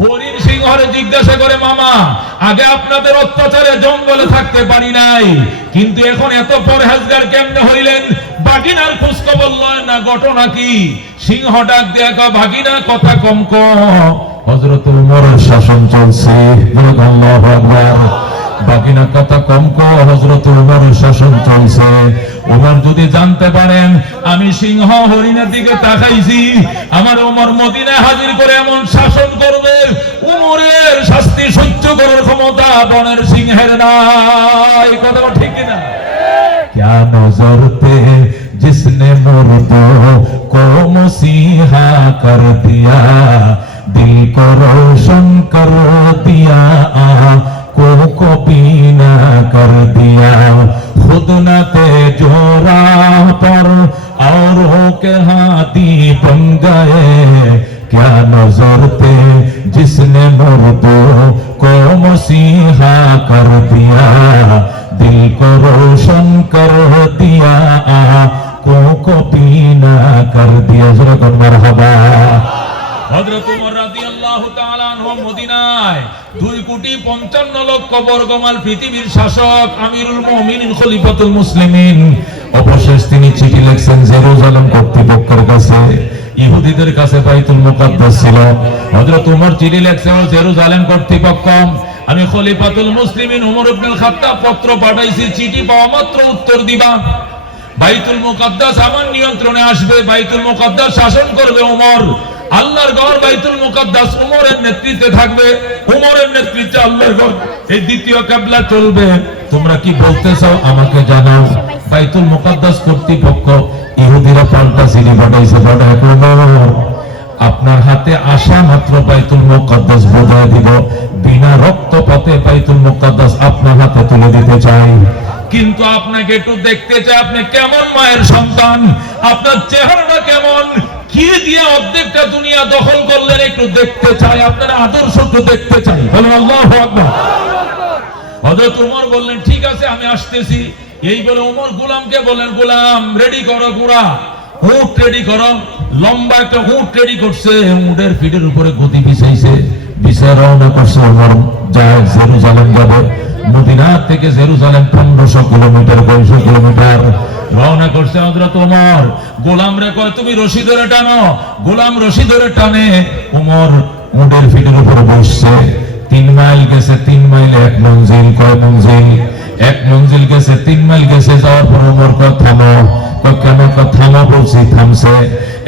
হরিণ সিংহরে জিজ্ঞাসা করে, মামা আগে আপনাদের অত্যাচারে জঙ্গলে থাকতে পারি নাই, কিন্তু এখন এত পরহেজগার কেমনে হইলেন? বাগিনার খোঁজ খবর লয় না, ঘটনা কি? সিংহ ডাক দিয়া কয়, বাগিনা কথা কম ক, হযরত ওমরের শাসন চলছে। আল্লাহু আকবার। বাগিনা কথা কম ক, হযরত ওমরের শাসন চলছে। ওমর যদি জানতে পারেন আমি সিংহ হরিণের দিকে তাকাইছি, আমার ওমর মদিনায় হাজির করে এমন শাসন করবে, ওমরের শাস্তি সহ্য করার ক্ষমতা বনের সিংহের নাই। কথা ঠিক কিনা? क्या नजर पे जिसने मुर्दों को मसीहा कर दिया, दिल को रोशन कर दिया, आंखों को बीना कर दिया, खुद न थे जो राह पर औरों के हाथी बन गए, क्या नजर पे जिसने मुर्दों को मसीहा कर दिया, दिल को रोशन कर दिया, आंखों को बीना कर दिया। जरा मरहबा। হযরত ওমর রাদিয়াল্লাহু তাআলা আনহু মদিনায় 2,55,00,000 বর্গমাইল পৃথিবীর শাসক, আমিরুল মুমিনিন, খলিফাতুল মুসলিমিন। অবশেষে তিনি চিঠি লিখছেন জেরুজালেম কর্তৃপক্ষের কাছে। ইহুদিদের কাছে বাইতুল মুকাদ্দাস ছিল। হযরত ওমর চিঠি লিখছেন, জেরুজালেম কর্তৃপক্ষ, আমি খলিফাতুল মুসলিমিন ওমর ইবনুল খাত্তাব পত্র পাঠাইছি, চিঠি পাওয়া মাত্র উত্তর দিবা। বাইতুল মুকাদ্দাস আমার নিয়ন্ত্রণে আসবে, বাইতুল মুকাদ্দাস শাসন করবে ওমর। আল্লাহর ঘর বাইতুল মুকাদ্দাস ওমরের নেতৃত্বে থাকবে, ওমরের নেতৃত্বে আল্লাহর ঘর, এই দ্বিতীয় কিবলা চলবে। তোমরা কি বলতে চাও আমাকে জানাও। বাইতুল মুকাদ্দাস কর্তৃপক্ষ ইহুদিরা পাল্টা চিঠি পাঠাইছে, পাঠায় ওমর আপনার হাতে আসা মাত্র বাইতুল মুকাদ্দাস বোঝায় দিব, বিনা রক্তপাতে বাইতুল মুকাদ্দাস আপনার হাতে তুলে দিতে চাই, কিন্তু আপনাকে একটু দেখতে চাই আপনি কেমন মায়ের সন্তান, আপনার চেহারাটা কেমন, কি দিয়ে অর্ধেকটা দুনিয়া দখল করলেন, একটু দেখতে চাই, আপনার আদর্শ একটু দেখতে চাই। বলুন আল্লাহু আকবার। হযরত ওমর বললেন, ঠিক আছে আমি আসতেছি। এই বলে ওমর গোলামকে বলেন, গোলাম রেডি করো, ঘোড়া উট রেডি করো। লম্বা একটা উট রেডি করছে, উটের পিঠের উপরে গদি বিছাইছে, বিছায় রওনা করছে। ওমর যায় জেরুজালেম যাবে। মদিনা থেকে জেরুজালেম 1500 কিলোমিটার, 200 কিলোমিটার রওনা করছে হযরত ওমর। গোলাম রে কয়, তুমি রশি ধরে টানো। গোলাম রশি ধরে টানে, ওমর উটের পিঠের উপরে বসছে। 3 মাইল গেছে, 3 মাইলে 1 মঞ্জিল। কয় মঞ্জিল? 1 মঞ্জিল গেছে, 3 মাইল গেছে। যাওয়ার পর ওমর কয় থামো। কেন? থামো বলছি, থামছে।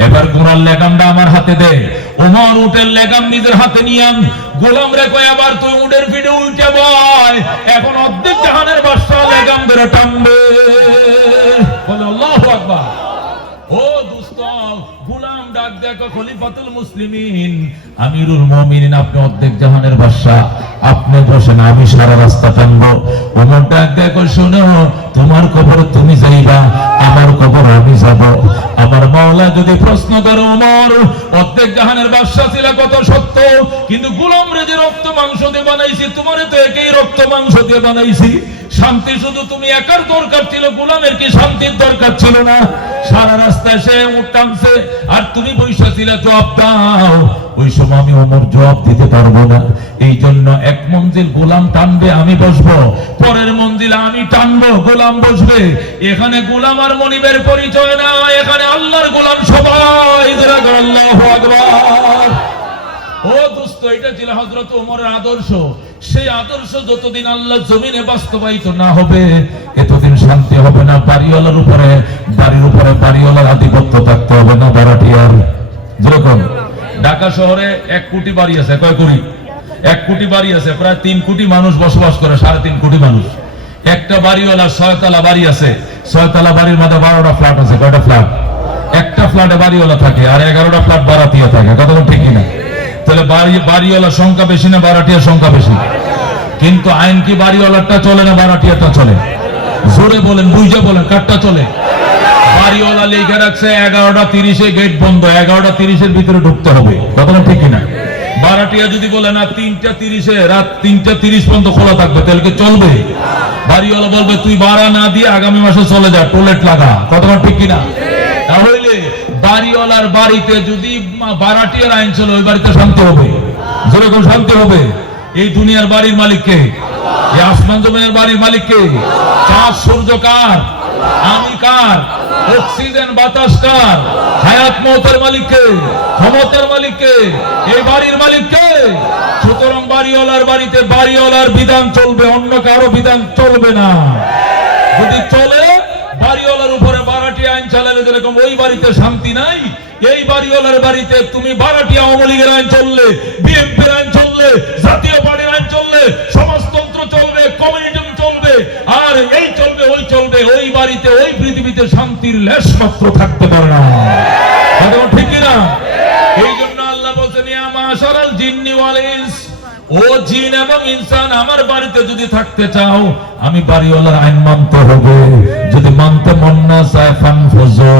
এবার ঘোড়ার লেগামটা আমার হাতে দে। ওমর উটের লেগাম নিজের হাতে নিয়াম। গোলাম রে কয়, আবার তুই উটের পিঠে উল্টে বয়, এখন অর্ধেক জাহানের বাদশা লেগাম ধরে টানবে। বলে আল্লাহু আকবার। ও দোস্ত, গোলাম ডাক দেখো, খলিফাতুল মুসলিমিন, আমিরুল মুমিনিন, আপনি অর্ধেক জাহানের বাদশা, আপনি বসেন, আমি সারা রাস্তা টানবো। ওমর ডাক দেখো, শোনো, তোমার কবর তুমি যাইবা, আমার কবর আমি যাব। আমার মাওলা যদি প্রশ্ন করে, ওমর অর্ধেক জাহানের বাদশা ছিল কত সত্য, কিন্তু গোলাম রে যে রক্ত মাংস দিয়ে বানাইছি, তোমারে তো একই রক্ত মাংস দিয়ে বানাইছি। শান্তি শুধু তুমি একার দরকার ছিল, গোলামের কি শান্তির দরকার ছিল না? সারা রাস্তায় সে উট টানছে, আর তুমি বৈশা ছিলে, জবাব দাও। ওই সময় আমি ওমর জবাব দিতে পারবো না। এই জন্য 1 মঞ্জিল গোলাম টানবে, আমি বসবো, পরের মঞ্জিলে আমি টানবো, গোলাম বসবে। এখানে গোলাম আর মনিবের পরিচয় না, এখানে আল্লাহর গোলাম সবাই। আল্লাহু আকবার। ও দোস্ত, এটা ছিল হযরত ওমরের আদর্শ। সেই আদর্শ যতদিন আল্লাহ জমিনে বাস্তবায়িত না হবে, এতদিন শান্তি হবে না। বাড়িওয়ালার উপরে, বাড়ির উপরে বাড়িওয়ালার আধিপত্য থাকতে হবে না। ভাড়াটিয়ার যেরকম ঢাকা শহরে 1 কোটি বাড়ি আছে, কয় কোটি? 1 কোটি বাড়ি আছে, প্রায় 3 কোটি মানুষ বসবাস করে, 3.5 কোটি মানুষ। একটা বাড়িওয়ালা 6 তলা বাড়ি আছে, 6 তলা বাড়ির মধ্যে 12টা ফ্ল্যাট আছে। কয়টা ফ্ল্যাট? একটা ফ্ল্যাটে বাড়িওয়ালা থাকে, আর 11টা ফ্ল্যাট ভাড়াটিয়া থাকে। কথা ঠিক না? তাহলে বাড়িওয়ালার সংখ্যা বেশি না ভাড়াটিয়ার সংখ্যা বেশি? কিন্তু আইন কি বাড়িওয়ালারটা চলে না ভাড়াটিয়ারটা চলে? জোরে বলেন, বুঝে বলেন, কারটা চলে? বাড়িওয়ালা লিখে রাখছে 11টা 30-এ গেট বন্ধ, 11টা 30-এর ভিতরে ঢুকতে হবে। কথাটা ঠিক কিনা? ভাড়াটিয়া যদি বলে না 3টা 30-এ, রাত 3টা 30 পর্যন্ত খোলা থাকবে, তাহলে কি চলবে? বাড়িওয়ালা বলবে তুই ভাড়া না দিয়ে আগামী মাসে চলে যা, টয়লেট লাগা। কথাটা ঠিক কিনা? তাহলে বাড়িওয়ালার বাড়িতে যদি ভাড়াটিয়ার আইন চলে, ওই বাড়িতে শান্তি হবে। জোরে কখন শান্তি হবে? এই দুনিয়ার বাড়ির মালিক কে? এই আসমান জমিনের বাড়ির মালিক কে? চাঁদ সূর্য কার? আমি কার? অক্সিজেন বাতাস কার? হায়াত মওতের মালিক কে? ক্ষমতার মালিক কে? এই বাড়ির মালিক কে? সুতরাং বাড়িওয়ালার বাড়িতে বাড়িওয়ালার বিধান চলবে, অন্য কারো বিধান চলবে না। যদি চলে বাড়িওয়ালার উপরে বারাটি আইন চালালে যেরকম ওই বাড়িতে শান্তি নাই, এই বাড়িওয়ালার বাড়িতে তুমি বারাটি আওয়ামী লীগের আইন চললে, বিএনপির আইন চললে, জাতীয় পার্টির আইন চললে, সমাজতন্ত্র চলবে, কমিউনিজম চলবে, আর এই চলবে ওই চলবে, ওই বাড়িতে ওই পৃথিবীতে শান্তির লেশ মাত্র থাকতে পারে না। ঠিক কিনা? এই জন্য আল্লাহ বলছেন, ইয়া মাশারাল জিন্নি ওয়াল ইনস, ও জিন এবং ইনসান, আমার বাড়িতে যদি থাকতে চাও আমি বাড়িওয়ালার আইন মানতে হবে। যদি মানতে মন না চায় ফানফুজু,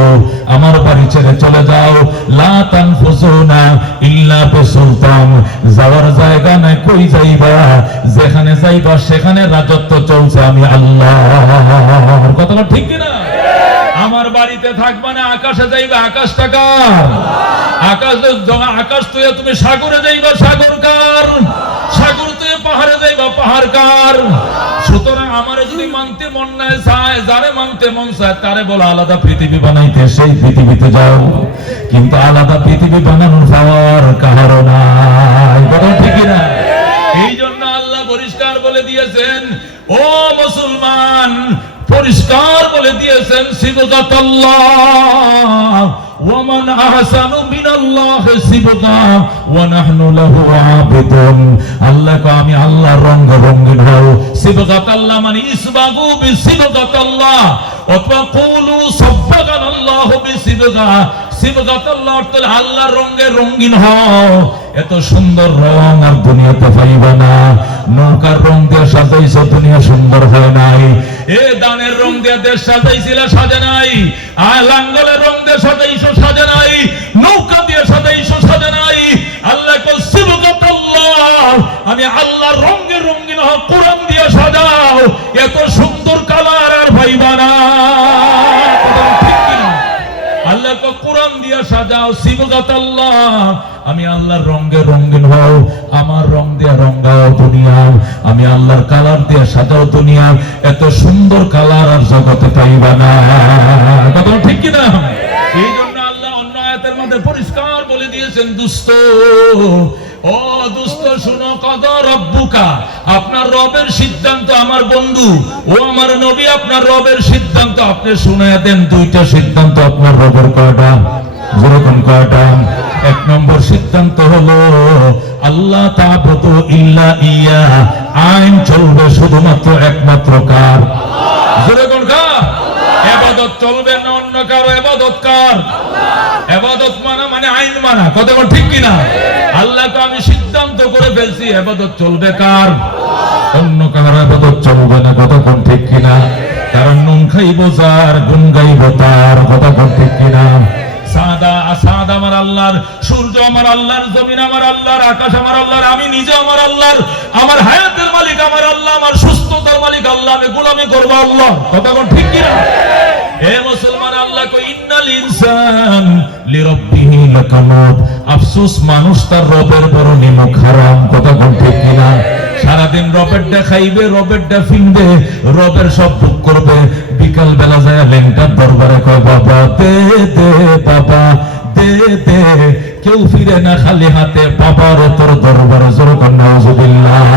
আমার বাড়ি ছেড়ে চলে যাও। লা তানফুজুনা ইল্লা বিসুলতান, যাওয়ার জায়গা নাই, কই যাইবা? যেখানে যাইবা সেখানে রাজত্ব চলছে আমি আল্লাহর। কথাটা ঠিক কি না? আমার বাড়িতে থাকবা না, আকাশে যাইবা, আকাশটা কার? আকাশ তুই তুমি সাগরে যাইবা, সাগর কার? সাগর তুই পাহাড়ে যাইবা, পাহাড় কার? সুতরাং আমারে যদি মানতে মন না চায়, যারে মানতে মন চায় তারে বলো আলাদা পৃথিবী বানাইতে, সেই পৃথিবীতে যাও। কিন্তু আলাদা পৃথিবী বানানোর পাওয়ার কারো নাই। কথা ঠিক না? এই জন্য আল্লাহ পরিষ্কার বলে দিয়েছেন, ও মুসলমান, পরিষ্কার বলে দিয়েছেন, সিবগাতাল্লাহ ওয়া মান আহসানু মিনাল্লাহি সিবগা ওয়া নাহনু লাহু আবিদুন। আল্লাহ কো আমি আল্লাহর রঙে রঙিন হও। সিবগাতাল্লাহ মানে ইসবাগু বিসিবগাতাল্লাহ, অথবা কুলু সাব্বাগানাল্লাহু বিসিবগা। সিবগাতাল্লাহ অর্থ আল্লাহর রঙে রঙিন হও। এত সুন্দর রং আর দুনিয়াতে পাইবা না। নৌকার রং দিয়ে সাজাইছো, দুনিয়া সুন্দর হয় নাই। এ দানের রং দিয়ে দেশ সাজাইছিল, সাজে নাই। আর লাঙ্গলের রং দিয়ে সাজাইছো, সাজে নাই। নৌকা দিয়ে সাজাইছো, সাজে নাই। আল্লাহ কো সিবগাতাল্লাহ, আমি আল্লাহর রঙে রঙিন হও, কোরআন দিয়ে সাজাও। এত সুন্দর কালার আর পাইবা না। আল্লাহ কো কোরআন দিয়ে সাজাও, সিবগাতাল্লাহ, আমি আল্লাহর রঙে রঙিন হও। আমার রং দিয়ে রঙাও দুনিয়া, আমি আল্লাহর কালার দিয়ে সাজাও দুনিয়া। এত সুন্দর কালার আর জগতে পাইবা না। কথা ঠিক কি না? এই জন্য আল্লাহ অন্য আয়াতের মধ্যে পরিষ্কার বলে দিয়েছেন, দুষ্ট, ও দুষ্ট শুনো, কদা রব্বুকা, আপনার রবের সিদ্ধান্ত আমার বন্ধু, ও আমার নবী, আপনার রবের সিদ্ধান্ত আপনি শুনায়া দেন। দুইটা সিদ্ধান্ত আপনার রবের। কয়টা? যেরকম কয়টা? এক নম্বর সিদ্ধান্ত হলো আল্লাহ তা'বুদু ইল্লা ইয়া, আইন চলবে শুধুমাত্র একমাত্র কার? যেরকম কার? ইবাদত চলবে না অন্য কারো। ইবাদত কার? ইবাদত মানে আইন মানা। কথা বল ঠিক কি না? আল্লাহকে আমি সিদ্ধান্ত করে ফেলছি, ইবাদত চলবে কার? অন্য কারো ইবাদত চলবে না। কথা কোন ঠিক কি না? কারণ নুন খাইবো যার, গুণ গাইবো তার। কথা কোন ঠিক কি না? সাদ আমার আল্লাহর, সূর্য আমার আল্লাহর, জমিন আমার আল্লাহর, আকাশ আমার আল্লাহর, আমি নিজে আমার আল্লাহর। আমার হায়াতের মালিক আমার আল্লাহ, আমার সুস্থতার মালিক আল্লাহ। আমি গোলামি করবো আল্লাহ। কথা কোন ঠিক কি না? হে মুসলমান, আল্লাহ কো ইন্নাল ইনসান লিরাব্বিহি লাকানুদ, আফসোস মানুষ তার রবের বড় নিমক হারাম। কথা কোন ঠিক কি না? সারাদিন রবের ডা খাইবে, রবের ডা ফিনবে, রবের সব ভোগ করবে। বিকাল বেলা যায় লেংটার দরবারে কয়, বাবা দে দে, বাবা দে দে। কেউ ফিরে না খালি হাতে, বাবার তোর দরবারে। জোরে কর নাউজুবিল্লাহ।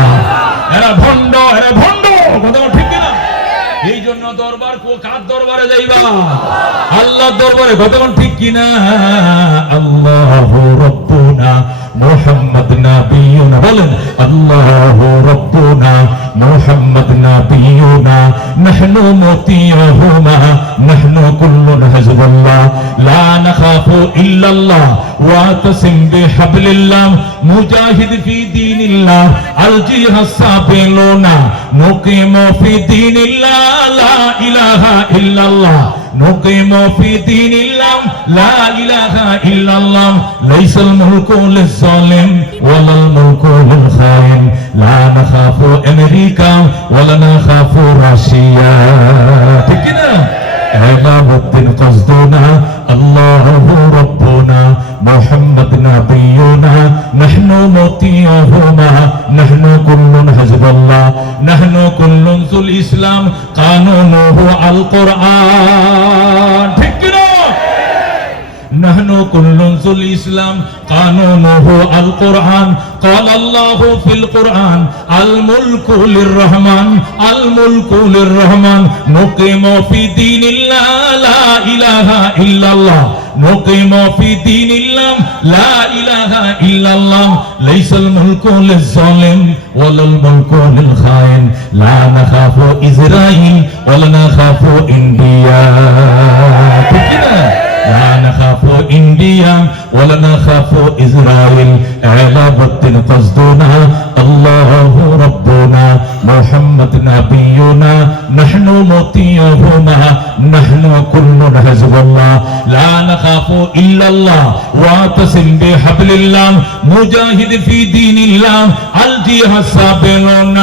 এরা ভণ্ড, এরা ভণ্ড। কথা ঠিক না? এই জন্য দরবার কার দরবারে যাইবা? আল্লাহর দরবারে। কথা ঠিক কিনা? আল্লাহু রাব্বুনা মুহাম্মদ নাবিয়ুনা, বলেন আল্লাহু রাব্বুনা মুহাম্মদ নাবিয়ুনা, নাহনু মুতিয়ুহুমা, নাহনু কুল্লুন হিজবুল্লাহ, লা নাখাফু ইল্লাল্লাহ, ওয়াতাসিম বিহাবলিল্লাহ, মুজাহিদ ফি দীনিল্লাহ, আলজিহাস সাবিলুনা, মুকিমু ফি দীনিল্লাহ, লা ইলাহা ইল্লাল্লাহ, নুকিমু ফি দীনিল্লাহ, লা ইলাহা ইল্লাল্লাহ, লাইসাল মুলকু লিজ-জালিম ওয়ালাল মুলকু লিল-খাইন, লা নাখাফু আমেরিকা ওয়ালা নাখাফু রাশিয়া। ঠিক কি না? এলাউদ্দিন কসদুনা আল্লাহু রাব্বুনা মুহাম্মদ নাবিয়ুনা নাহনু মুতিউহুমা নাহনু কুল্লুন হিজবুল্লাহ নাহনু কুল্লুন যুল ইসলাম কানুনুহু আল কুরআন। ঠিক কি না? নাহনু কুল্লুন যুল ইসলাম কানুনুহু আল কুরআন। قال الله في القرآن الملك للرحمن الملك للرحمن نقيم في دين الله لا إله إلا الله نقيم في دين الله لا إله إلا الله ليس الملك للظالم ولا الملك للخائن لا نخاف إسرائيل ولا نخاف إنديا لا نخاف إنديا ولا نخاف إسرائيل علاوة قصدنا الله ربنا محمد نبينا نحن مطيعهما نحن كل حزب الله لا نخاف إلا الله واعتصم بحبل الله مجاهد في دين الله الجهاد السابقون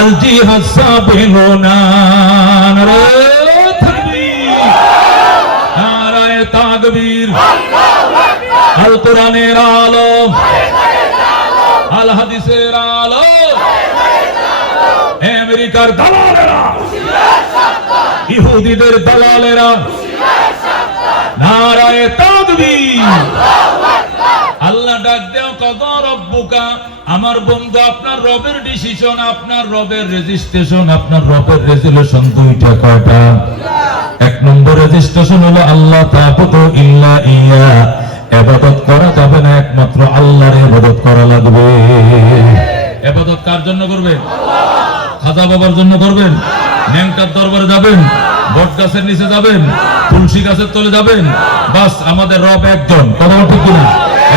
الجهاد السابقون তাকবীর আল কোরআনের আলো আল হাদিসের আলো আমেরিকার দালালেরা ইহুদিদের দালালেরা নারায়ে তাকবীর আল্লাহ ডাক দেও কদা রব্বুকা আমার বন্ধু আপনার রবের ডিসিশন আপনার রবের রেজিস্ট্রেশন আপনার রবের রেজুলেশন দুইটা কয়টা এক নম্বর রেজিস্ট্রেশন হলো আল্লাহ তাআবুদু ইল্লা ইয়া ইবাদত করা যাবে না একমাত্র আল্লাহর ইবাদত করা লাগবে ইবাদত কার জন্য করবেন খাজা বাবার জন্য করবেন ন্যাংটার দরবারে যাবেন বট গাছের নিচে যাবেন তুলসী গাছের তলে যাবেন বাস আমাদের রব একজন কথা ঠিক কিনা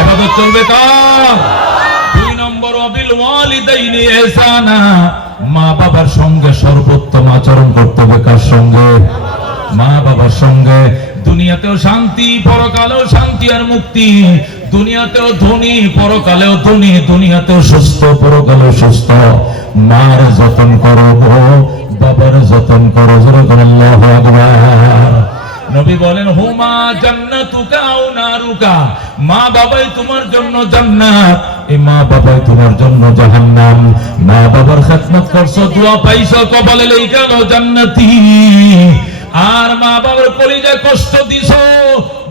ইবাদত চলবে কার দুই নম্বর ওয়াবিল ওয়ালিদাইনি ইহসানা মা বাবার সঙ্গে সর্বোত্তম আচরণ করতে হবে কার সঙ্গে মা বাবার সঙ্গে দুনিয়াতেও শান্তি পরকালেও শান্তি আর মুক্তি দুনিয়াতেও ধনী পরকালেও ধনী দুনিয়াতেও সুস্থ পরকালেও সুস্থ মার যতন করো বাবার যতন করো আল্লাহু আকবার নবী বলেন হুমা জান্নাতুকা আও নারুকা মা বাবাই তোমার জন্য জান্নাত এই মা বাবাই তোমার জন্য জাহান্নাম মা বাবার খেদমত করছো দোয়া পাইছো কপালে লেখা গেল জান্নাতি আর মা বাবার কলিজায় কষ্ট দিছো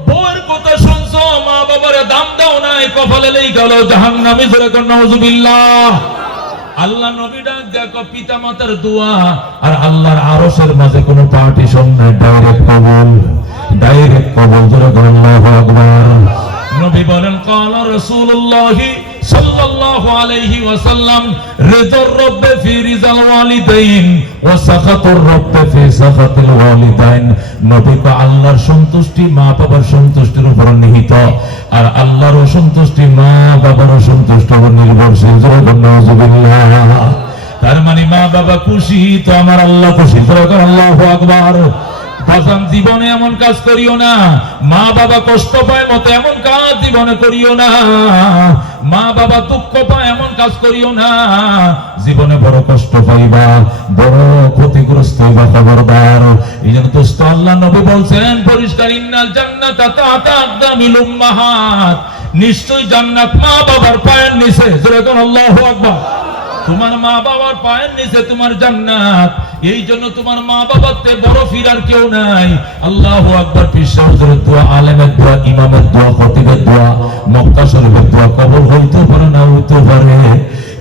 বউয়ের কথা শুনছো মা বাবার দাম দাও নাই কপালে লেখা গেল জাহান্নামী জোরে কোন নাউজুবিল্লাহ আল্লাহ নবী ডাক দেখো পিতা মাতার দোয়া আর আল্লাহর আরশের মাঝে কোনো পার্টিশন নাই ডাইরেক্ট কবুল জোরে আল্লাহু আকবার নবী বলেন ক্বালা রাসূলুল্লাহ সাল্লাল্লাহু আলাইহি ওয়াসাল্লাম রিযার রাব্বি ফি রিযাল ওয়ালিদাইন ওয়া সাখাতুর রাব্বি ফি সাখাতিল ওয়ালিদাইন নবী কো আল্লাহর সন্তুষ্টি মা বাবার সন্তুষ্টির উপর নিহিত আর আল্লাহর সন্তুষ্টি মা বাবার সন্তুষ্টির উপর নির্ভরশীল জোরে নাউজুবিল্লাহ তার মানে মা বাবা খুশি তো আমার আল্লাহ খুশি জোরে আল্লাহু আকবার বাজান জীবনে এমন কাজ করিও না মা বাবা কষ্ট পায় মতো এমন কাজ জীবনে করিও না মা বাবা দুঃখ পায় এমন কাজ করিও না জীবনে বড় কষ্ট পাইবা বড় ক্ষতিগ্রস্ত হইবা খবরদার এইজন্য দোস্ত আল্লাহ নবী বলছেন পরিষ্কার ইন্নাল জান্নাতা তাতা আকদামিল উম্মাহাত নিশ্চয় জান্নাত মা বাবার পায়ের নিচে জোরে কোন আল্লাহু আকবার তোমার মা বাবার পায়ের নিচে তোমার জান্নাত এই জন্য তোমার মা বাবার থেকে বড় ফিরার কেউ নাই আল্লাহু আকবার পীর সাহেবের দোয়া আলেমের দোয়া ইমামের দোয়া খতিবের দোয়া মক্কা শরীফের দোয়া কবুল হইতে পারে না হইতে পারে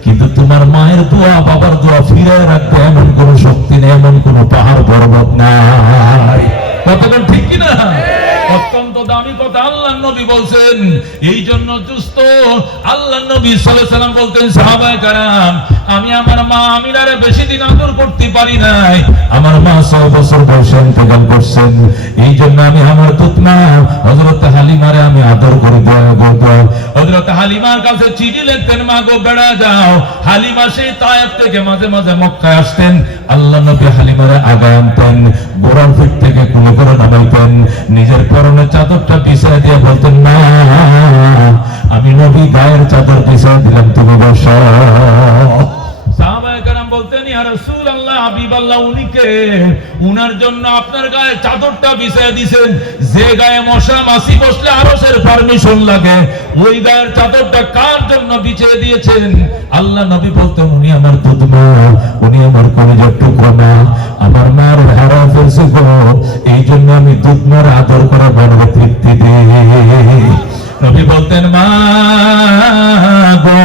কিন্তু তোমার মায়ের দোয়া বাবার দোয়া ফিরে রাখতে এমন কোন শক্তি নেই এমন কোন পাহাড় পর্বত নাই কতক্ষণ ঠিক কিনা অত্যন্ত দামি কথা আল্লাহর নবী বলছেন এই জন্য দুস্থ আল্লাহর নবী সাল্লাল্লাহু আলাইহি ওয়াসাল্লাম বলতেন সাহাবায়ে কেরাম আমি আমার মা আমিনারে বেশি দিন আদর করতে পারি নাই আমার মা 6 বছর বয়সে ইন্তেকাল করছেন এই জন্য আমি আমার তুতমা হযরত হালিমারে আমি আদর করে দেওয়া হযরত হালিমার কাছে চিঠি লিখতেন মা গো বেড়া যাও হালিমা সেই তায়েফ থেকে মাঝে মাঝে মক্কায় আসতেন আল্লাহ নবী হালিমারে আগায় আনতেন গোড়ার পিঠ থেকে কুলে করে নামাইতেন নিজের পরনের চাদরটা বিছায় দিয়ে বলতেন না আমি নবী গায়ের চাদর বিছায় দিলাম তুমি বসো সাহাবায়ে কেরাম বলতেন ইয়া রাসূলুল্লাহ হাবিবাল্লাহ রাসূলুল্লাহ উনি কে? উনার জন্য আপনার গায়ে চাদরটা বিছিয়ে দিবেন। যে গায়ে মশা মাছি বসলে আরশের পারমিশন লাগে, ওই গায়ের চাদরটা কার জন্য বিছিয়ে দিয়েছেন? আল্লাহ নবী বলতেন উনি আমার দুধ মা, উনি আমার কলিজার টুকরো মা, আমার মার হারা ফেলছে গো, এই জন্য আমি দুধ মার আদর করে মনে তৃপ্তি দিই। নবী বলতেন মা গো,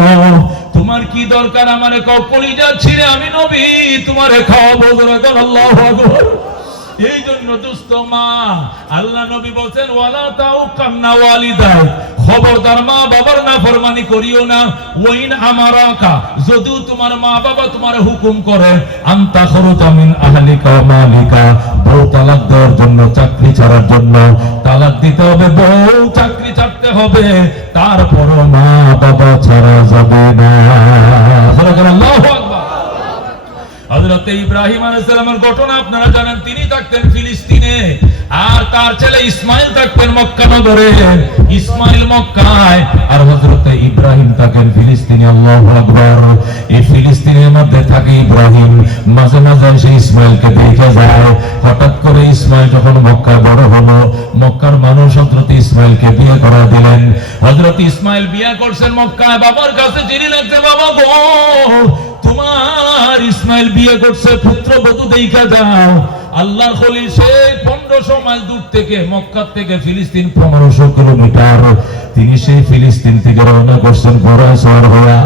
তোমার কি দরকার আমারে কও, কলিজা ছিঁড়ে আমি নবী তোমারে খাওয়াবো। আল্লাহু আকবার। এই জন্য দুস্থ মা, আল্লাহ নবী বলছেন ওয়ালা তাউকান্না ওয়ালিদাই, খবরদার মা বাবার নাফরমানি করিও না। ওয়াইন আমারাকা, যদিও তোমার মা বাবা তোমার হুকুম করে, আনতা খরুজা মিন আহলিকা ওয়া মালিকা, বউ তালাক দেওয়ার জন্য, চাকরি ছাড়ার জন্য, তালাক দিতে হবে, বউ চাকরি ছাড়তে হবে, তারপরও মা বাবা ছাড়া যাবে না। আল্লাহু আকবার। হযরত ইব্রাহিম আলাইহিস সালামের ঘটনা আপনারা জানেন। তিনি থাকতেন ফিলিস্তিনে, আর তার ছেলে ইসমাইল থাকতেন মক্কা নগরে। ইসমাইল মক্কায় আর হযরত ইব্রাহিম থাকেন ফিলিস্তিনে। আল্লাহু আকবার। এই ফিলিস্তিনের মধ্যে থাকে ইব্রাহিম, মাঝে মাঝে এসে ইসমাইলকে দেখে যায়। হঠাৎ করে ইসমাইল যখন মক্কায় বড় হলো, মক্কার মানুষ হযরত ইসমাইলকে বিয়ে করে দিলেন। হযরত ইসমাইল বিয়ে করছেন মক্কায়, বাবার কাছে চিঠি লিখছে, বাবা গো তোমার ইসমাইল বিয়ে করছে, পুত্রবধূ দেখা যাও। আল্লাহর খলিল সেই 1500 মাইল দূর থেকে, মক্কা থেকে ফিলিস্তিন 1500 কিলোমিটার, তিনি সেই ফিলিস্তিন থেকে রওনা করছেন ঘোড়ায় সওয়ার হয়ে।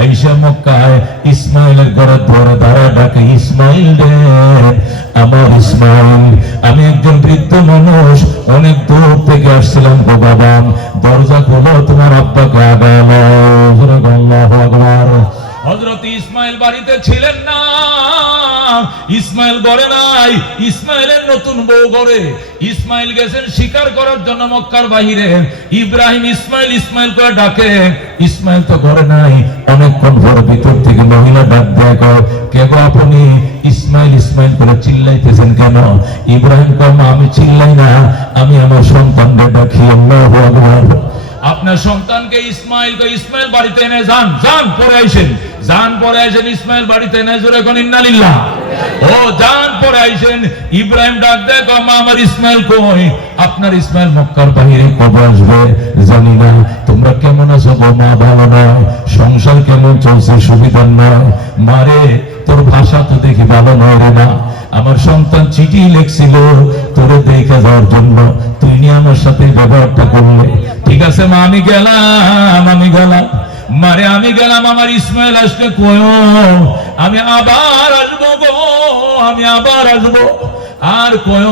আইসা মক্কায় ইসমাইলের ঘরের ধরে দাঁড়ায় ডাকে, ইসমাইল রে আমার ইসমাইল, আমি একজন বৃদ্ধ মানুষ, অনেক দূর থেকে আসছিলাম গো বাবা, দরজা খোলো, তোমার আব্বাকে আগালো। আল্লাহু আকবার। হযরত ইসমাইল বাড়িতে ছিলেন না, ইসমাইল ঘরে নাই, ইসমাইলের নতুন বউ ঘরে। ইসমাইল গেছেন শিকার করার জন্য মক্কার বাহিরে। ইব্রাহিম ইসমাইল ইসমাইল করে ডাকে, ইসমাইল তো ঘরে নাই। অনেকক্ষণ পরে ভিতর থেকে মহিলা ডাক দেয়, কে গো আপনি? ইসমাইল ইসমাইল করে চিল্লাইতেছেন কেন? ইব্রাহিম কয় মা আমি চিল্লাই না, আমি আমার সন্তানকে ডাকি। আল্লাহু আকবার। আপনার সন্তানকে ইসমাইল বাড়িতে এনে যান, যান পরে আইসেন, যান পরে আইসেন, ইসমাইল বাড়িতে এনে জোরে এখন ইন্নালিল্লাহ, ও যান পরে আইসেন। ইব্রাহিম ডাক দেয়, মা আমার ইসমাইল কই? আপনার ইসমাইল মক্কার বাহিরে কবে আসবে জানি না। তোমরা কেমন আছো গো মা? ভালো নয়। সংসার কেমন চলছে? সুবিধার নয়। মারে তোর ভাষা তো দেখি ভালো নয় রে মা। আমার সন্তান চিঠি লিখছিল তোরে দেখে যাওয়ার জন্য, তুই নিয়ে আমার সাথে ব্যবহারটা করলে। ঠিক আছে মা আমি গেলাম, আমি গেলাম মারে, আমি গেলাম। আমার ইসমাইল আসলে কয় আমি আবার আসবো গো, আমি আবার আসবো। আর কয়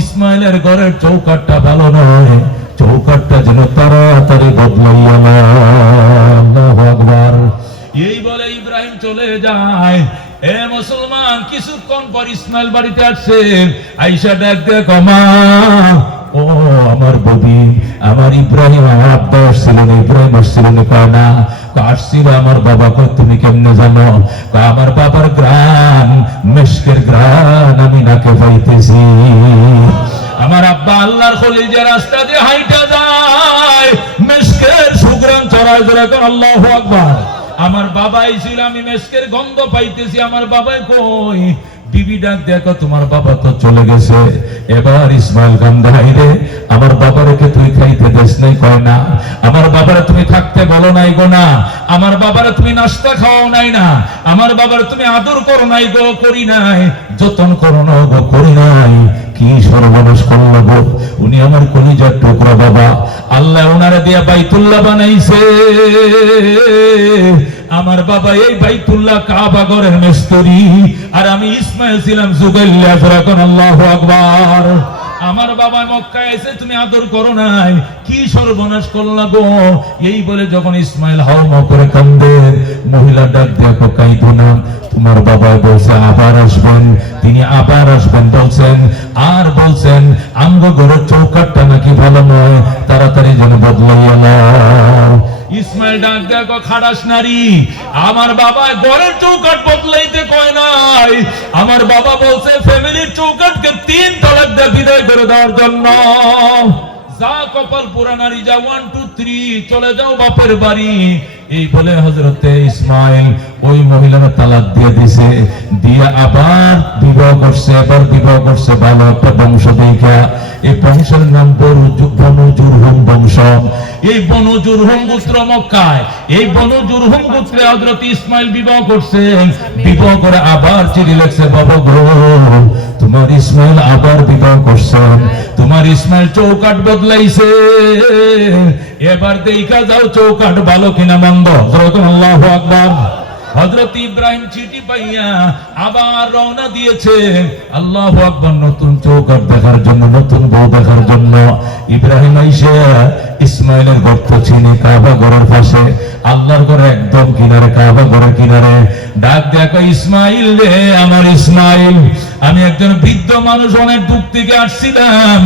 ইসমাইলের ঘরের চৌকাটটা ভালো নয়, চৌকাটটা যেন তাড়াতাড়ি বদলাইয়া না। আল্লাহু আকবার। এই বলে ইব্রাহিম চলে যায়। এ মুসলমান, কিছুক্ষণ পর ইসমাইল বাড়িতে আসছে। আইসা ডাক দেখ মা, ও আমার ববি, আমার ইব্রাহিম আমার আব্বা আসছিলেন, ইব্রাহিম আসছিলেন। কয় না, আসছিল আমার বাবা। কয় তুমি কেমনে জানো? আমার বাবার গ্রাম, মেশকের গ্রাম আমি নাকে পাইতেছি। আমার আব্বা আল্লাহর খলিল যে রাস্তা দিয়ে হাইটা যায়, মেশকের সুগ্রাম ছড়ায় জোরে কর আল্লাহু আকবার। আমার বাবাই ছিল, আমি মেশকের গন্ধ পাইতেছি। আমার বাবাই কই? বিবি ডাক দেখো, তোমার বাবা তো চলে গেছে। এবার ইসমাইল কান্দে, হাইরে আমার বাবারকে তুই খাইতে দেস নাই? কয় না। আমার বাবারে তুমি থাকতে বলো নাই গো না, আমার বাবারে তুমি নাস্তা খাওয়াও নাই না, আমার বাবারে তুমি আদর করো নাই গো, করি নাই, যতন করো না গো, করি নাই। কি সর্বনাশ করলো গো, উনি আমার কলিজার টুকরা বাবা। আল্লাহ ওনারে দিয়া বাইতুল্লাহ বানাইছে। আমার বাবা এই বাইতুল্লাহ কাবা ঘরের মিস্ত্রি, আর আমি ইসমাইল ছিলাম জুগাইল্লা। আল্লাহু আকবার। আমার বাবা মক্কায় এসে তুমি আদর করো নাই, কি সর্বনাশ করলা গো। এই বলে যখন ইসমাইল হাওমা করে কান্দে, মহিলা ডাক দেখো কাইদো না। তোমার বাবা বলছে আবার আসবেন, তিনি আবার আসবেন বলছেন। আর বলছেন আমগো ঘরের চৌকাটটা নাকি ভালো নয়, তাড়াতাড়ি যেন বদলাইয়া নাও। ইসমাইল ডাক দেখো খাড়াস নারী, আমার বাবা ঘরের চৌকাট বদলাইতে কয় নাই। আমার বাবা বলছে ফ্যামিলির চৌকাটকে 3 তালাক দিয়ে বিদায় করে দেওয়ার জন্য। যা কপাল পুরা নারী যা 1 2 3 চলে যাও বাপের বাড়ি। এই বলে হযরতে ইসমাইল ওই মহিলাকে তালাক দিয়ে দিছে, দিয়ে আবার বিবাহ করছে। এবার বিবাহ করছে ভালো একটা বংশ দেখা, এই বংশের নাম বনু জুরহুম বংশ। এই বনু জুরহুম গোত্র মক্কায়, এই বনু জুরহুম গোত্রে হযরত ইসমাইল বিবাহ করছেন। বিবাহ করে আবার চিঠি লিখছে, বাবা গো তোমার ইসমাইল আবার বিবাহ করছেন, তোমার ইসমাইল চৌকাট বদলাইছে, এবার দেখা যাও চৌকাট ভালো কিনা মন্দ। আল্লাহু আকবার। হযরত ইব্রাহিম চিঠি পাইয়া আবার রওনা দিয়েছে, আল্লাহু আকবার, নতুন চৌকাট দেখার জন্য, নতুন বউ দেখার জন্য। ইব্রাহিম আইসা ইসমাইলের গর্ত চিনি কাবা ঘরের পাশে, আল্লাহর ঘরে একদম কিনারে, কাবা ঘরের কিনারে ডাক দেখো, ইসমাইল রে আমার ইসমাইল, আমি একজন বৃদ্ধ মানুষ, অনেক দূর থেকে আসছিলাম,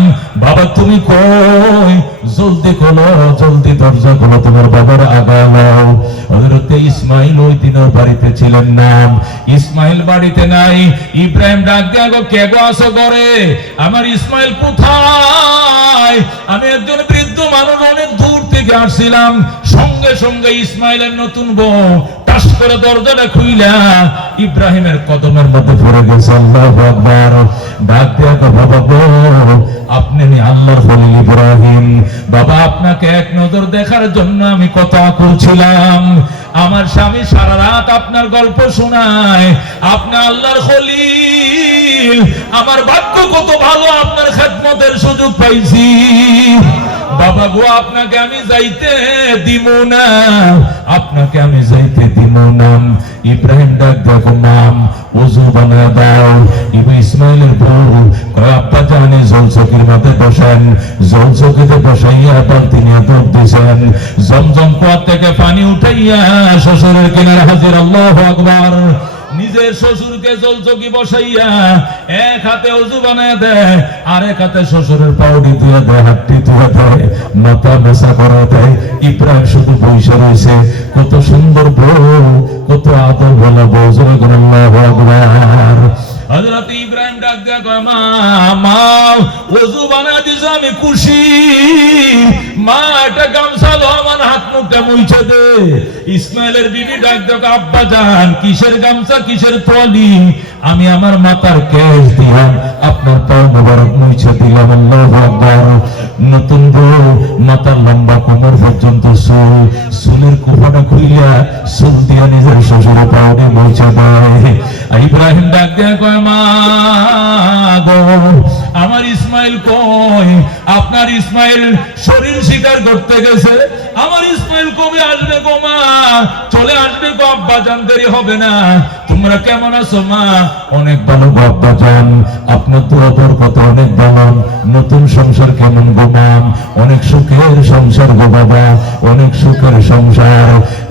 বাবা তুমি কই? জলদি খোলো, জলদি দরজা খোলো, তোমার বাবার আগাও। হযরত ইসমাইল ওই দিনের বাড়িতে ছিলেন না, ইসমাইল বাড়িতে নাই। ইব্রাহিম ডাক দেখো, কে গো আসো ঘরে? আমার ইসমাইল কোথায়? আমি একজন বৃদ্ধ মানুষ, অনেক দূর থেকে আসছিলাম। সঙ্গে সঙ্গে ইসমাইলের নতুন বউ টাস করে দরজাটা খুইলা ইব্রাহিমের কদমের মধ্যে পড়ে গেছে। আল্লাহু আকবার। ডাক দেখো, বাবা গো আপনি আল্লাহর খলিল ইব্রাহিম, বাবা আপনাকে এক নজর দেখার জন্য আমি কত আকুল ছিলাম। আমার স্বামী সারা রাত আপনার গল্প শোনায়, আপনি আল্লাহর খলিল, আমার ভাগ্য কত ভালো, আপনার খেদমতের সুযোগ পাইছি। বাবা গো আপনাকে আমি যাইতে দিব না, আপনাকে আমি যাইতে দিব না। ইব্রাহিম ডাক দেখো, নাম ওযু বানায় দাও। ইসমাইলের বউ কয়, আব্বা জানি জলচকির মাথায় বসেন, জলচকিতে বসাইয়া বালতি নিয়ে দৌড় দিয়েছেন, জমজম কুয়া থেকে পানি উঠাইয়া শ্বশুরের কিনারে হাজির। আল্লাহু আকবার। নিজের শ্বশুরকে জলচকি বসাইয়া এক হাতে ওযু বানায় দেয়, আর এক হাতে শ্বশুরের পাউডি দিয়ে দেয়, হাতটি তুলে দেয়, মাথা মেসা করে দেয়। ইব্রাহিম শুধু বসে রয়েছে, কত সুন্দর বউ, কত আদর বলা বউ। আল্লাহু আকবার। হযরত ইব্রাহিম ডাক দেয়া কয়, মা ওযু বানায় দিছে, আমি খুশি। মা এটা গামছা লো, আমার হাত মুখটা মুছে দে। ইসমাইলের বিবি ডাক দেয়া, আব্বা জান কিসের গামছা, কিসের তোয়ালি? আমি আমার মাথার কেশ দিয়া আপনার পা মোবারক মুছে দিলাম। আল্লাহু আকবার। নতুন বউ, মাথার লম্বা কোমর পর্যন্ত চুল, চুলের কুফাটা খুইলা চুল দিয়া নিজের শ্বশুরের পাউডি মুছে দেয়। ইব্রাহিম ডাক দেয়া কয়, মা গো আমার ইসমাইল কই? আপনার ইসমাইল শরীর শিকার করতে গেছে, আমার ইসমাইল কবে আসবে গো মা? চলে আসবে গো আব্বা জান, দেরি হবে না। তোমরা কেমন আছো মা? অনেক ভালো গো আব্বা জান, আপনার দোয়া বরকত অনেক ভালো। নতুন সংসার কেমন গো মা? অনেক সুখের সংসার গো বাবা, অনেক সুখের সংসার।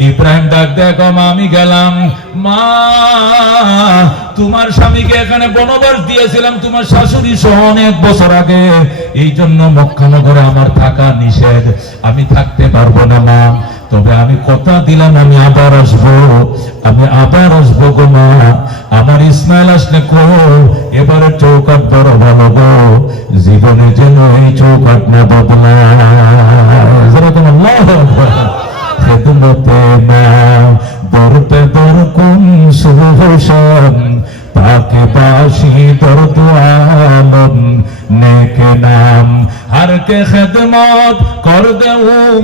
ইব্রাহিম ডাক দেখো, মা আমি গেলাম। মা তোমার স্বামীকে এখানে বনবাস দিয়েছিলাম তোমার শাশুড়ি সহ অনেক বছর আগে, এই জন্য মক্কা নগরে আমার থাকা নিষেধ, আমি থাকতে পারবো না মা। তবে আমি কথা দিলাম আমি আবার আসবো, আমি আবার আসবো গো মা। আমার ইসমাইল আসলে কো এবারে চৌকাট বড় ভালো গো, জীবনে যেন এই চৌকাট না বদলায়। খেদমতে মা দরপে দর কুন সুহসান, তাকে বাসি দর্দ আলম নেকে নাম, हर के खिदमत कर दे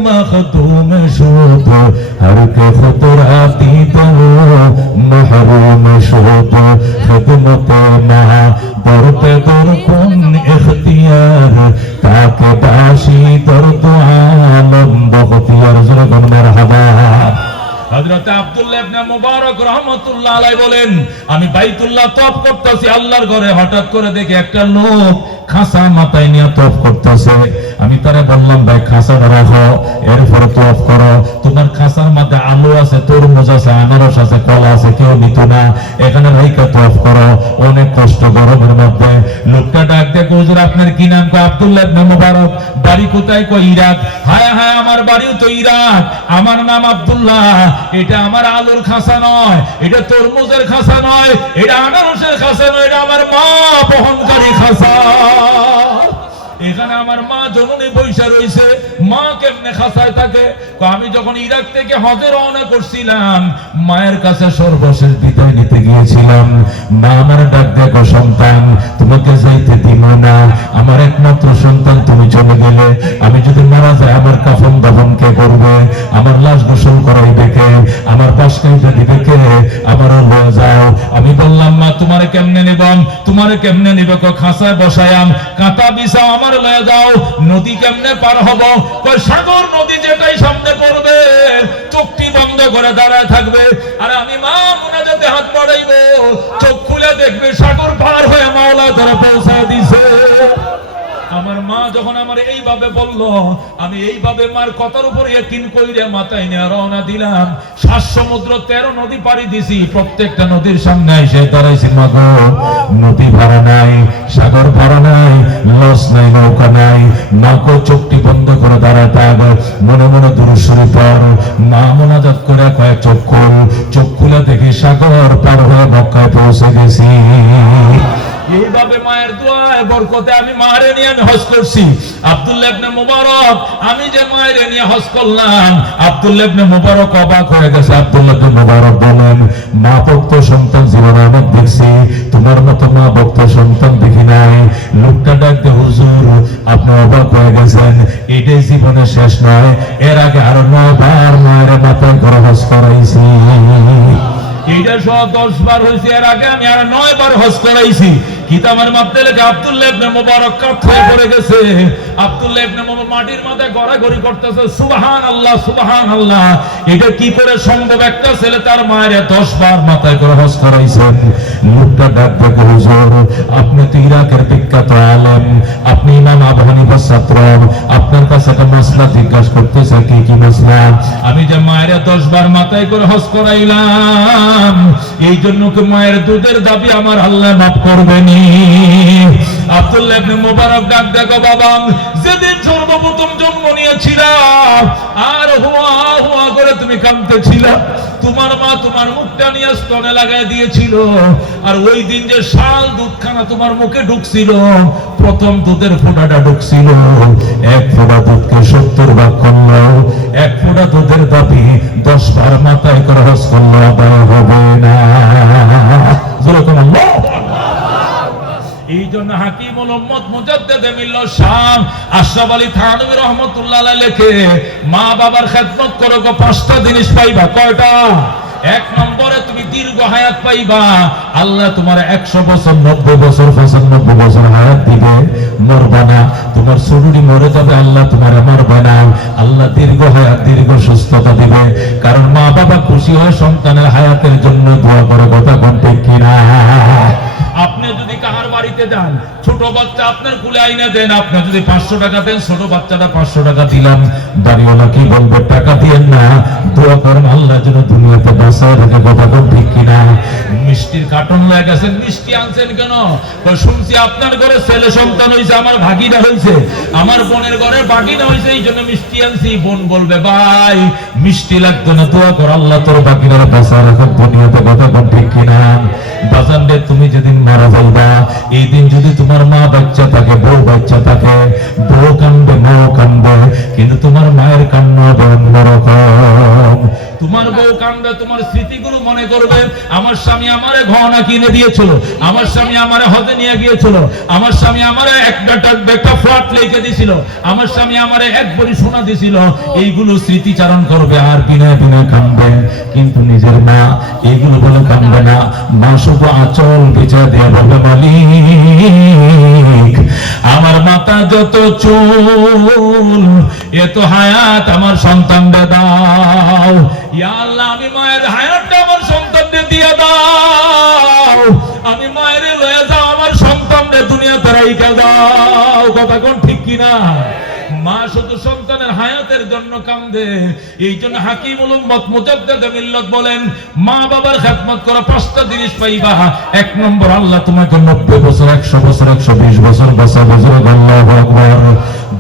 मखदूम शुद, हर के खुतराती दो महरूम शुद। खिदमत मा दर पे दर कुन इख्तियार, ताके बाशी दर्द आलम बख्तियार। जरगन मरहबा। হযরত আব্দুল্লাহ ইবনে মুবারক রাহমাতুল্লাহ আলাইহি বলেন, আমি বাইতুল্লাহ তওয়াফ করতেছি আল্লাহর ঘরে, হঠাৎ করে দেখি একটা লোক খাসা মাথায় নিয়ে তওয়াফ করতেছে। আমি তারে বললাম, ভাই খাসাটা রাখো, এরপরে তওয়াফ করো। তোমার খাসার মধ্যে আলু আছে, তরমুজ আছে, আনারস আছে, কলা আছে, কেউ নিত না, এখানে রাইখা তওয়াফ করো। অনেক কষ্ট গরমের মধ্যে। লোকটা ডাক দিয়ে, হুজুর আপনার কি নাম? কয় আব্দুল্লাহ ইবনে মুবারক। বাড়ি কোথায়? কয় ইরাক। হায় হায়, আমার বাড়িও তো ইরাক, আমার নাম আব্দুল্লাহ। এটা আমার আলুর খাসা নয়, এটা তরমুজের খাসা নয়, এটা আনারসের খাসা নয়, এটা আমার মা বহনকারী খাসা। এখানে আমার মা জননী বৈশা রয়েছে, মা কেমনে খাসায় থাকে? আমি যখন ইরাক থেকে হজে রওনা করছিলাম, মায়ের কাছে সর্বশেষ বিদায় নিতে গিয়েছিলাম। মা আমার ডাক দেখো, সন্তান তোমাকে যাইতে দিব না, আমার একমাত্র সন্তান তুমি চলে গেলে, আমি যদি মারা যায় আমার কাফন দাফন কে করবে? আমার লাশ গোসল করাইবে কে? আমার পাশ খাইতে দিবে কে? আমারও লয়ে যাও। আমি বললাম, মা তোমারে কেমনে নিবাম? তোমারে কেমনে নিবে? খাসায় বসায়াম, কাঁটা বিছাও, আমার লয়ে যাও। নদী কেমনে পার হব? সাগর নদী যেটাই সামনে পড়বে চোখটি বন্ধ করে দাঁড়ায় থাকবে, আর আমি মা মুনাজাতে হাত বাড়াইব, চোখ খুলে দেখবে সাগর পার হয়ে মাওলা তারা পৌঁছায় দিছে। আমার মা যখন আমার এইভাবে বলল, আমি এইভাবে মার কথার উপর ইয়াকিন কইরে মাথায় নিয়ে রওনা দিলাম। 7 সমুদ্র 13 নদী পাড়ি দিছি, প্রত্যেকটা নদীর সামনে এসে দাঁড়াইছি। মাগো, নদী ভাড়া নাই, সাগর ভাড়া নাই, লস নাই, নৌকা নাই। মাকে চোখটি বন্ধ করে দাঁড়ায় থাক, মনে মনে দুরূদ শরীফ পড়। মা মুনাজাত করে কয়েক চোখ খুল, চোখ খুলে দেখি সাগর পার হয়ে মক্কায় পৌঁছে গেছি। এইভাবে মায়ের দোয়ায় বরকতে আমি মায়ের নিয়ে হজ করছি। আব্দুল্লাহ ইবনে মুবারক, আমি যে মায়ের নিয়ে হজ করলাম, আব্দুল্লাহ ইবনে মুবারক অবাক হয়ে গেছে। আব্দুল্লাহ ইবনে মুবারক বলেন, মা ভক্ত সন্তান জীবনে অনেক দেখছি, তোমার মতো মা ভক্ত সন্তান দেখি নাই। লোকটা ডাকতে, হুজুর আপনি অবাক হয়ে গেছেন, এটাই জীবনে শেষ নয়, এর আগে আরো 9 বার মায়ের মাথায় করে হজ করাইছি। এইটা সহ 10 বার হয়েছে, এর আগে আমি আর 9 বার হজ করাইছি। কিতাবের মধ্যে লেখা আব্দুল্লাহ ইবনে মুবারক কাত হয়ে পড়ে গেছে। আব্দুল্লাহ ইবনে মুবারক মাটির মাথায় গড়াগড়ি করতেছে, সুবহানাল্লাহ সুবহানাল্লাহ। এটা কি করে সম্ভব? একটা ছেলে তার মায়ের 10 বার মাথায় করে হজ করাইছেন। লোকটা ডাক দেখে, হুজুর আপনি তো ইরাকের বিখ্যাত আলেম, আপনি ইমাম আবু হানিফার ছাত্র, আপনার কাছে একটা মাসলা জিজ্ঞাসা করতেছে। কি মাসলা? আমি যে মায়ের 10 বার মাথায় করে হজ করাইলাম, এই জন্য কি মায়ের দুধের দাবি আমার আল্লাহ মাফ করবেনি? আব্দুল্লাহ ইবনে মুবারক ডাক দেখো, বাবা যেদিন সর্বপ্রথম জন্ম নিয়েছিলাম আর হুয়া হুয়া করে তুমি কাঁদতেছিলা, তোমার মা তোমার মুখটা নিয়ে স্তনে লাগাই দিয়েছিল, আর ওই দিন যে শাল দুধখানা তোমার মুখে ঢুকছিল, প্রথম দুধের ফোঁটাটা ঢুকছিল, 1 ফোঁটা দুধকে 70 ভাগ করলো। 1 ফোঁটা দুধের দাবি 10 বার মাথায় করে হজ করলে আদায় হবে না। যেরকম এই জন্য হাকিমুল উম্মত মুজাদ্দিদ মিল্লাত শাম আশরাফ আলী থানভী রাহমাতুল্লাহ আলাইহি লেখে, মা বাবার খেদমত করো, 5টা জিনিস পাইবা। কয়টা? 1 নম্বরে তুমি দীর্ঘ হায়াত পাইবা, আল্লাহ তোমার 100 বছর 90 বছর 95 বছর হায়াত দিবে, মরবা না। তোমার শরীর মরে যাবে, আল্লাহ তোমার মরবে না, আল্লাহ দীর্ঘ হায়াত দীর্ঘ সুস্থতা দিবে। কারণ মা বাবা খুশি হয় সন্তানের হায়াতের জন্য দোয়া করে, কথা কোন ঠিক কিনা? আপনি যদি কাহার বাড়িতে যান, ছোট বাচ্চা আপনার কুলে আইনা দেন, আপনি যদি 500 টাকা দেন, ছোট বাচ্চাটা 500 টাকা দিলাম, বাড়িওয়ালা কি বলবে? টাকা দিয়েন না, দোয়া করেন আল্লাহ যেন দুনিয়াতে বাঁচায় রাখে, কথা কোন ঠিক কিনা? মিষ্টির কার্টন লয়ে গেছেন, মিষ্টি আনছেন কেন? শুনছি আপনার ঘরে ছেলে সন্তান হয়েছে, আমার ভাগিনা হয়েছে, আমার বোনের ঘরে ভাগিনা হয়েছে, এই জন্য মিষ্টি আনছি। বোন বলবে, ভাই মিষ্টি লাগতো না, দোয়া কর আল্লাহ তোর বাকিনারা বাঁচায় রাখে দুনিয়াতে, কথা কোন ঠিক কিনা? বাজান রে, তুমি যেদিন মারা যাইবা, এই দিন যদি তোমার মা বাচ্চা থাকে, বউ বাচ্চা থাকে, বউ কান্দবে, মাও কান্দবে, কিন্তু তোমার মায়ের কান্না হবে অন্যরকম। তোমার বউ কান্দবে, তোমার স্মৃতিগুলো মনে করবে, আমার স্বামী আমারে গহনা কিনে দিয়েছিল, আমার স্বামী আমারে হজে নিয়ে গিয়েছিল, আমার স্বামী আমারে একটা ফ্ল্যাট লিখে দিয়েছিল, আমার স্বামী আমারে 1 ভরি সোনা দিয়েছিল, এইগুলো স্মৃতিচারণ করবে আর বিনে বিনে কান্দবে। কিন্তু নিজের মা এইগুলো বলে কান্দবে না, মা শুধু আঁচল বিছায় দিয়ে বলবে, মালিক আমার মাথা যত চুল, এত হায়াত আমার সন্তানকে দাও, ইয়া আল্লাহ আমি মায়ের হায়াতটা আমার সন্তানকে দিয়ে দাও, আমি মায়ের লয়ে যাও, আমার সন্তানকে দুনিয়াতে রাইখা দাও, কথা কোন ঠিক কিনা? মা শুধু সন্তানের হায়াতের জন্য কান্দে। এই জন্য হাকিমুল উম্মত মুজাদ্দিদ মিল্লাত বলেন, মা বাবার খেদমত করা 5টা জিনিস পাইবা। 1 নম্বর, আল্লাহ তোমাকে 90 বছর, 100 বছর, 120 বছর বাঁচাবে। আল্লাহু আকবার।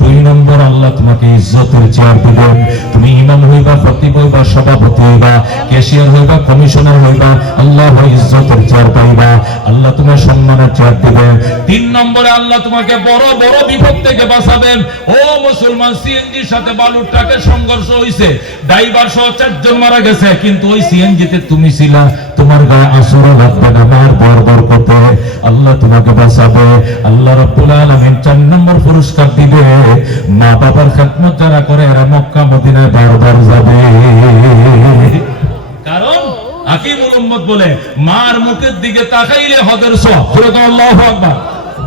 2 নম্বর, আল্লাহ তোমাকে ইজ্জতের চেয়ার দিবেন। তুমি ইমাম হইবা, খতিব হইবা, সভাপতি হইবা, ক্যাশিয়ার হইবা, কমিশনার হইবা, আল্লাহ ইজ্জতের চেয়ার পাইবা। আল্লাহ তোমার সম্মানের চেয়ার দিবেন। 3 নম্বরে, আল্লাহ তোমাকে বড় বড় বিপদ থেকে বাঁচাবেন। ও মুসলমান, সিএনজির সাথে বালুর ট্রাকের সংঘর্ষ হইছে, ড্রাইভার সহ 4 জন মারা গেছে, কিন্তু ওই সিএনজিতে তুমি ছিলা, তোমার গায়ে আসর লাগবে না, মার বরবর করতে আল্লাহ তোমাকে বাঁচাবে। আল্লাহ রাব্বুল আলামিন 4 নম্বর পুরস্কার দিবে, মা বাবার খেদমত যারা করে এরা মক্কা মদিনায় বারবার যাবে। কারণ হাকিমুল উম্মত বলে, মার মুখের দিকে তাকাইলে হজের সওয়াব। আল্লাহু আকবার।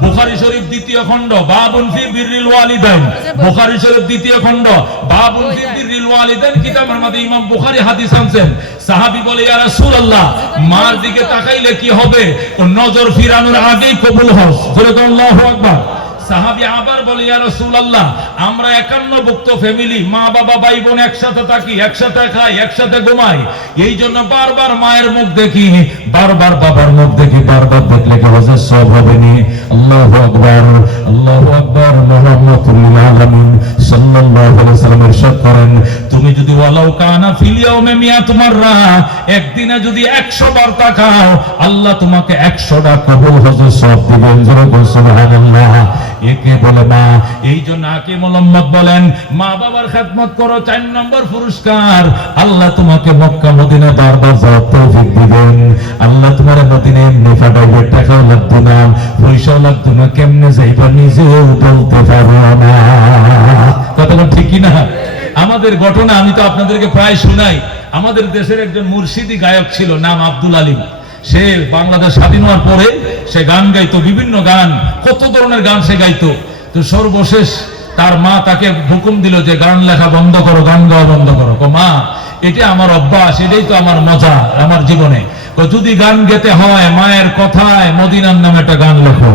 বুখারী শরীফ 2য় খণ্ড, বাবুন ফি বিররিল ওয়ালিদাইন। বুখারী শরীফ 2য় খণ্ড, বাবুন ফি বিররিল ওয়ালিদাইন কিতাবের মধ্যে ইমাম বুখারী হাদিস আনছেন। সাহাবী বলে, ইয়া রাসূলুল্লাহ, মার দিকে তাকাইলে কি হবে? ও নজর ফিরানোর আগেই কবুল হজ। আল্লাহু আকবার। সাহাবী আবার বলে, ইয়া রাসূলুল্লাহ, আমরা 51 ভুক্ত ফ্যামিলি, মা বাবা ভাই বোন একসাথে থাকি, একসাথে খাই, একসাথে ঘুমাই। এই জন্য বারবার মায়ের মুখ দেখি, বারবার বাবার মুখ দেখি, বারবার দেখলে কি হজের সওয়াব হবে নি? আল্লাহু আকবার, আল্লাহু আকবার। মুহাম্মদুল আলামিন সাল্লাল্লাহু আলাইহি ওয়াসাল্লাম ইরশাদ করেন, তুমি যদি ওয়ালাউ কানা ফিল ইয়াউমি মিয়াত মাররা, একদিনে যদি 100 বার তাকাও, আল্লাহ তোমাকে 100টা কবুল হজের সওয়াব দিবেন। সুবহানাল্লাহ। একে বলে মা। এই জন্য হাকিমুল উম্মত বলেন, মা বাবার খেদমত করো। 4 নম্বর পুরস্কার, আল্লাহ তোমাকে মক্কা মদিনা বারবার যাওয়ার তৌফিক দিবেন। আল্লাহ তোমার মদিনা এমনি পাঠাইবে, টাকাও লাগবে না, পয়সাও লাগবে না, কেমনে যাইবা নিজেও বলতে পারো না। কথাটা ঠিক কি না? আমাদের ঘটনা আমি তো আপনাদেরকে প্রায় শোনাই। আমাদের দেশের একজন মুর্শিদি গায়ক ছিল, নাম আব্দুল আলিম। সে বাংলাদেশ স্বাধীন হওয়ার পরে সে গান গাইতো, বিভিন্ন গান, কত ধরনের গান সে গাইতো। তো সর্বশেষ তার মা তাকে হুকুম দিল যে গান লেখা বন্ধ করো, গান গাওয়া বন্ধ করো। মা, এটা আমার অভ্যাস, এটাই তো আমার মজা আমার জীবনে। যদি গান গেতে হয় মায়ের কথায় মদিনার নামে একটা গান লেখো।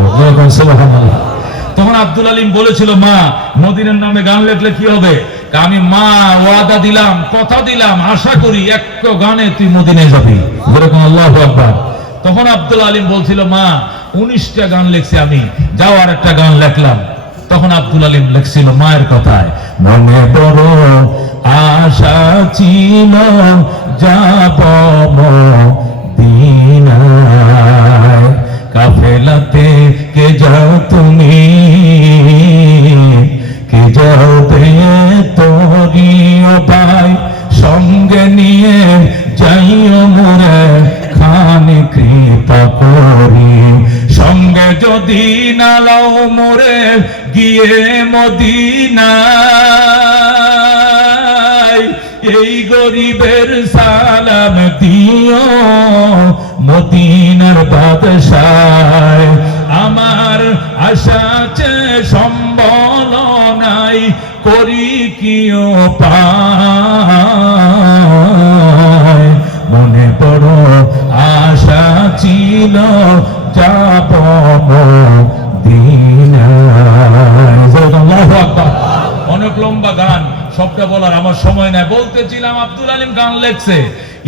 সুবহানাল্লাহ। তখন আব্দুল আলিম বলেছিল, মা, মদিনার নামে গান লেখলে কি হবে? আমি মা ওয়াদা দিলাম, কথা দিলাম, আশা করি একটা গানে তুই মদিনায় যাবি। আল্লাহু আকবার। তখন আব্দুল আলিম বলছিল, মা, 19টা গান লিখছি আমি, যাও আর একটা গান লেখলাম। তখন আব্দুল আলিম লিখছিল মায়ের কথায়, মনে বড় আশা ছিল যাব মদিনায়, কাফেলাতে কে যাও তুমি, কে যাবে তোরি ভাই, সঙ্গে নিয়ে যাইও মোরে খানি কৃপা করি, সঙ্গে যদি না লাও মোরে গিয়ে মদিনায়, এই গরিবের সালাম দিও মদিনার বাদশায়, আমার আশা চেয়ে সম্বল নাই, করি কি উপায়, মনে বড় আশা ছিল যাব মদিনায়। আল্লাহু আকবার। অনেক লম্বা গান, সবটা বলার আমার সময় নাই। বলতেছিলাম আব্দুল আলিম গান লেখছে।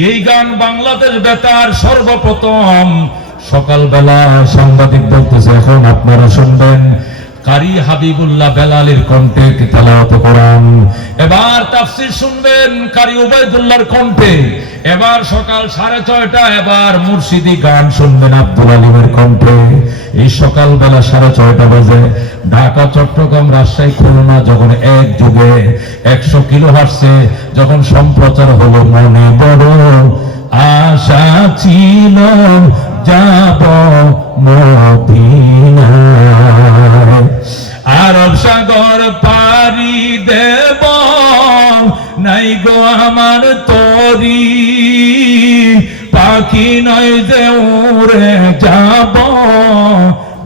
এই গান বাংলাদেশ বেতার সর্বপ্রথম সকালবেলা সাংবাদিক বলতেছে, এখন আপনারা শুনবেন কারি হাবিবুল্লাহ বেলালের কণ্ঠে তেলাওয়াত কোরআন। এবার তাফসীর শুনবেন কারি উবাইদুল্লাহর কণ্ঠে। এবার সকাল 6:30টা এবার মুর্শিদি গান শুনবেন আব্দুল আলিমের কণ্ঠে। এই সকালবেলা 6:30 বাজে ঢাকা, চট্টগ্রাম, রাজশাহী, খুলনা যখন এক যুগে 100 কিলোহার্টজে যখন সম্প্রচার হলো, মনে বড় আশা ছিল যাব মদিনায়, আরব সাগর পাড়ি দেব নাই গো আমার তরি, পাখি নয় যে উড়ে যাব